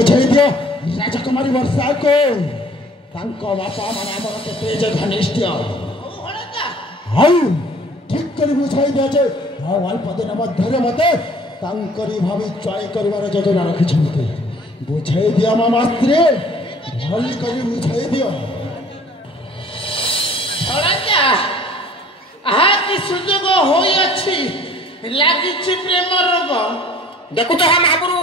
बुझाई दियो राजकुमारी वर्षा को तांको बापा माने हमर केते जे घनिष्ठ हाउ ठीक कर बुझाई दियो जे अल्प दिन मध्यरे मते तांकरी भाभी चय करबार योजना रखि छथि बुझाई दियो मास्त्री भल कर बुझाई दियो राजा आहा सुযোগ होई अछि लागि छि प्रेम रोग देखु तो हम आगुरु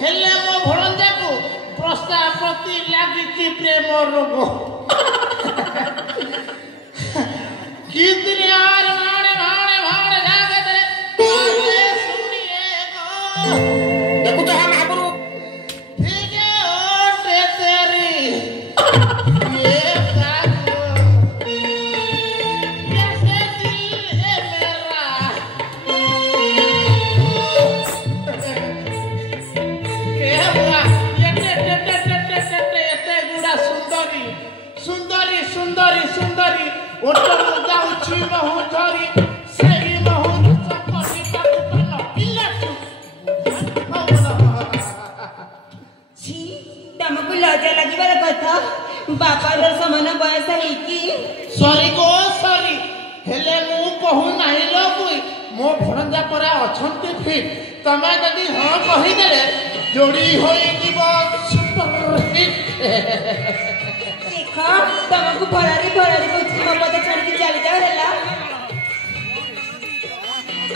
हेले मो भणंजा को प्रस्ताव प्रति लागि छि प्रेम रोग की दिन यार माणे माणे माणे जागे तेरे सुनिए गो देखु तो हम आगुरु ठीक है ओटे तेरी ये सुंदरी सुंदरी सुंदरी ओटर जाउछि महु धरी सेही महु चपटी ताकु तन पिलाछु छी तमको लज्जा लागिबार कथा बापार समान बयस है कि सॉरी गो सॉरी हेले मु कहू नाही लो कोई मो भणंजा परा अछंती फिट तमे जदी हां कहि देले जोड़ी होई जीव सुपर हिट देखा तमको भरारी को मो पता छाड़ के चली जाओ हैला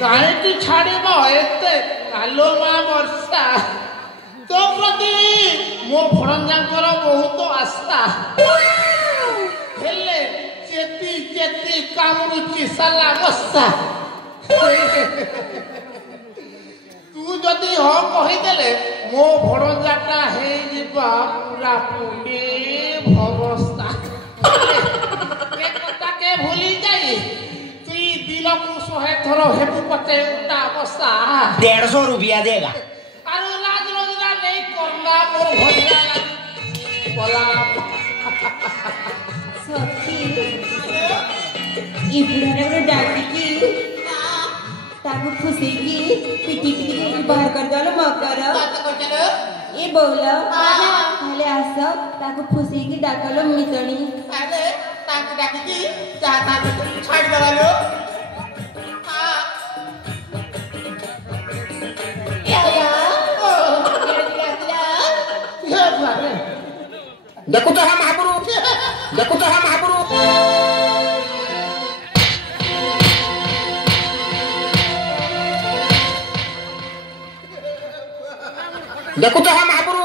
काहे तू छाड़ेबो एते आलो मा वर्षा तो प्रति मो भणंजांकर बहुत आस्था हेले चेती चेती कामुची साला मस्सा तू जदी हो कहि देले मो भणंजाटा हे जिबा पूरा पुणे भवस्था के कथा के भूली जाई तुई दिल को सोहे थरो हेबु पते उल्टा अवस्था 150 रुपया देगा आरो लाज लजरा नहीं करना मोर भैया बोला सखी ई बुढ़ा रे डाकी की ताकू खुशी की पिटी पिटी बाहर कर दलो मकर बात करलो ए बोला पहले आस ताकू खुशी की डाकलो मितणी अरे ताकू डाकी की चाहता छाड़ दवालो हां या देखु तो हम आगुरु देखु तो हम आगुरु देखु तो हम आगुरु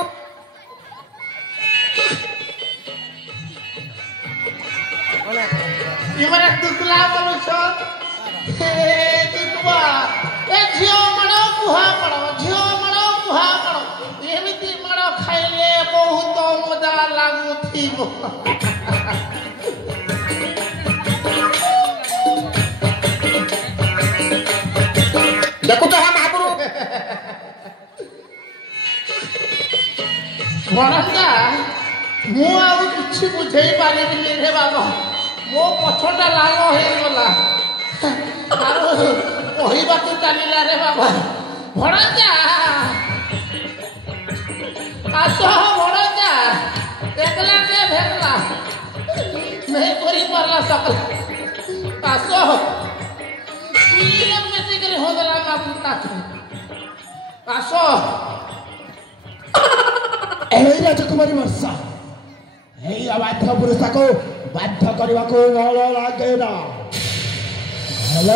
इमरा दुखला बोलो छ ए दुखवा ए झियो मणो कुहा पड़ो झियो मणो कुहा पड़ो एमिति मणो खाइले बहुत मजा लागुथिबो देखु तो हम आगुरु भणंजा मु आउ किछि बुझेई पालिबिनी रे बाबा मो पछटा लाल हे गला आरो कहिबा तू चालिला रे बाबा भणंजा आसो भणंजा एकला के भेटला नहीं करी परला सकल आसो पीलम में से करे हो गला मा पुता आसो ए राजकुमारी वर्षा ए अबाध्य पुरुष को बाध्य करने को भल लगे ना